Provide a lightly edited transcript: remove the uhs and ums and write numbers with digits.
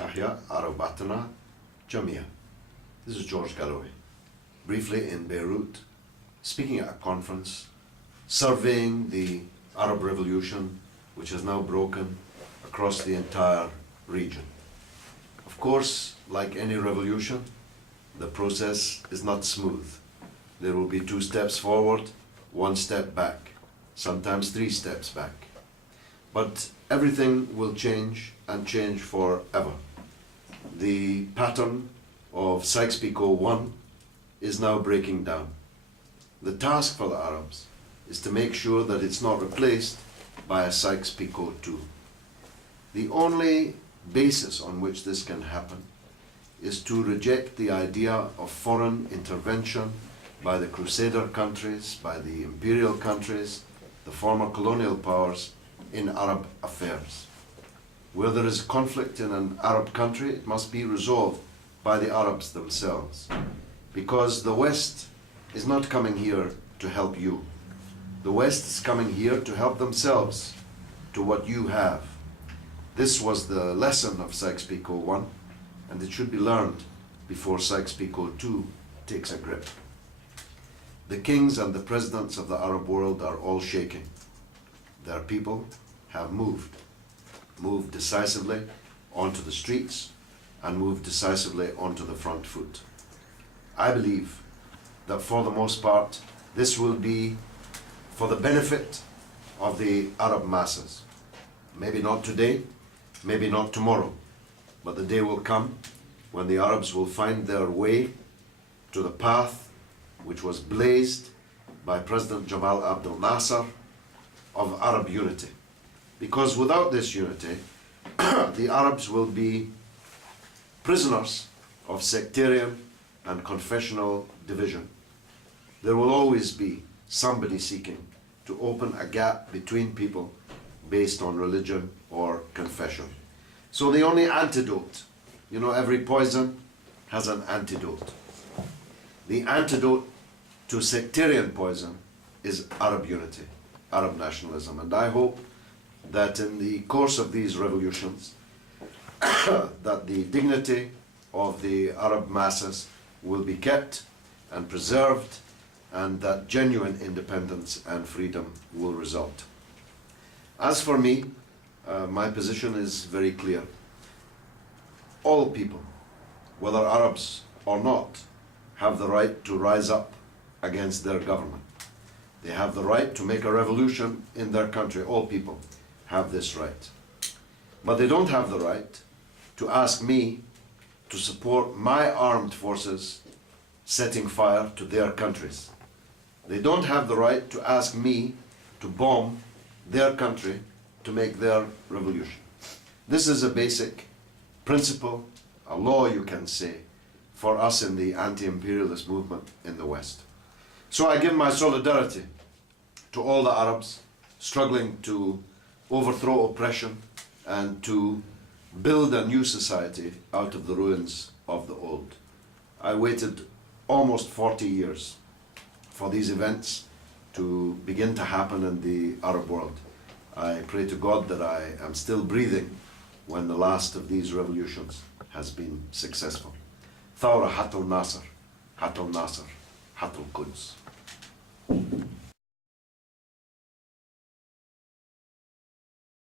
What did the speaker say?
تحيا عروبتنا جميعا. This is George Galloway, briefly in Beirut, speaking at a conference, surveying the Arab Revolution, which has now broken across the entire region. Of course, like any revolution, the process is not smooth. There will be 2 steps forward, 1 step back, sometimes 3 steps back. But everything will change and change forever. The pattern of Sykes-Picot 1 is now breaking down. The task for the Arabs is to make sure that it's not replaced by a Sykes-Picot 2. The only basis on which this can happen is to reject the idea of foreign intervention by the Crusader countries, by the imperial countries, the former colonial powers in Arab affairs. Where there is conflict in an Arab country, it must be resolved by the Arabs themselves, because the West is not coming here to help you. The West is coming here to help themselves to what you have. This was the lesson of Sykes-Picot 1, and it should be learned before Sykes-Picot 2 takes a grip. The kings and the presidents of the Arab world are all shaking. Their people have moved decisively onto the streets and moved decisively onto the front foot. I believe that for the most part, this will be for the benefit of the Arab masses. Maybe not today, maybe not tomorrow, but the day will come when the Arabs will find their way to the path which was blazed by President Jamal Abdel Nasser of Arab unity. Because without this unity, the Arabs will be prisoners of sectarian and confessional division. There will always be somebody seeking to open a gap between people based on religion or confession. So the only antidote, every poison has an antidote. The antidote to sectarian poison is Arab unity, Arab nationalism. And I hope that in the course of these revolutions, that the dignity of the Arab masses will be kept and preserved, and that genuine independence and freedom will result. As for me, my position is very clear. All people, whether Arabs or not, have the right to rise up against their government. They have the right to make a revolution in their country. All people have this right. But they don't have the right to ask me to support my armed forces setting fire to their countries. They don't have the right to ask me to bomb their country to make their revolution. This is a basic principle, a law you can say, for us in the anti-imperialist movement in the West. So I give my solidarity to all the Arabs struggling to overthrow oppression and to build a new society out of the ruins of the old. I waited almost 40 years for these events to begin to happen in the Arab world. I pray to God that I am still breathing when the last of these revolutions has been successful. الثورة حتى الناصر حتى الناصر حتى القدس.